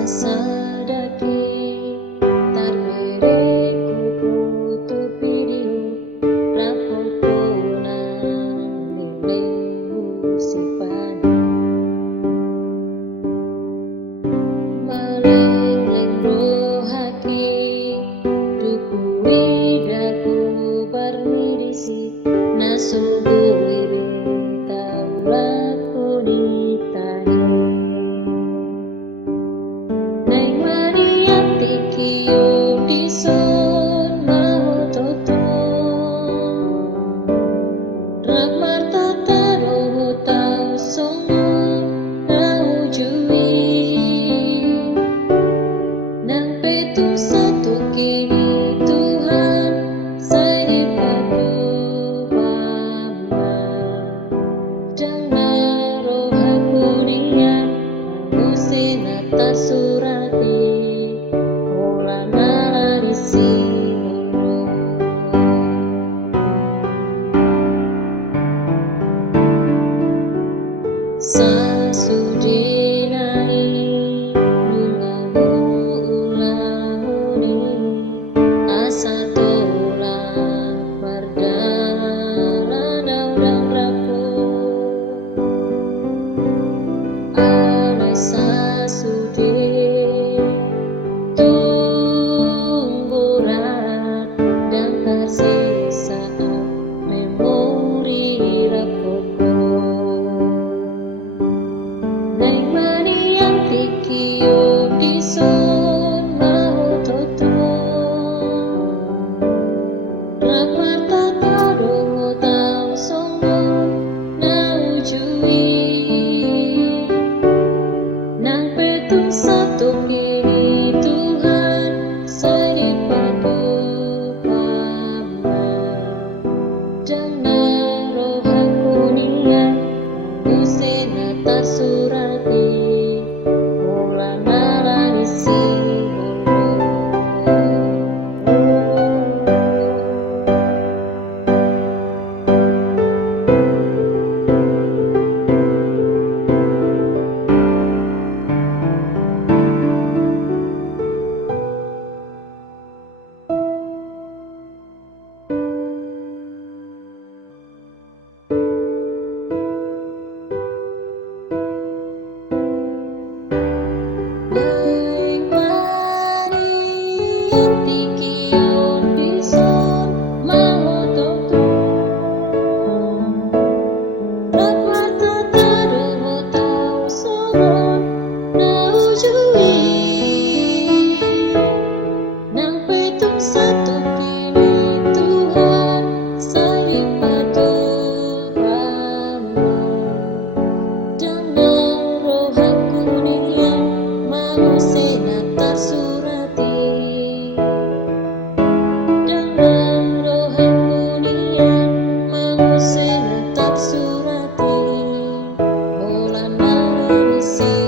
Sasadaki tarberiku putu video rapopona nilaimu simpan meleleng rohaki dukui daku bermedisi nasunggu iring taulaku ditani Kiyo dison mahototo Ramar tataro tau songo nau jui Nang petu satu kini Tuhan saya padu Bama Dan naroh aku niat Usina tasurati Sasudinai lungamu ulahuni asa tolak pardana daudang rapu alai sasudin tumburan dan tersisa memori rapuku Neng mani yang tikiyo dison mahototo Ramar tataro tau songo nau jui Nang petung satu kini Tuhan saya padu Bama Dan naroh aku niat Usina tasurati surati, bola nangis.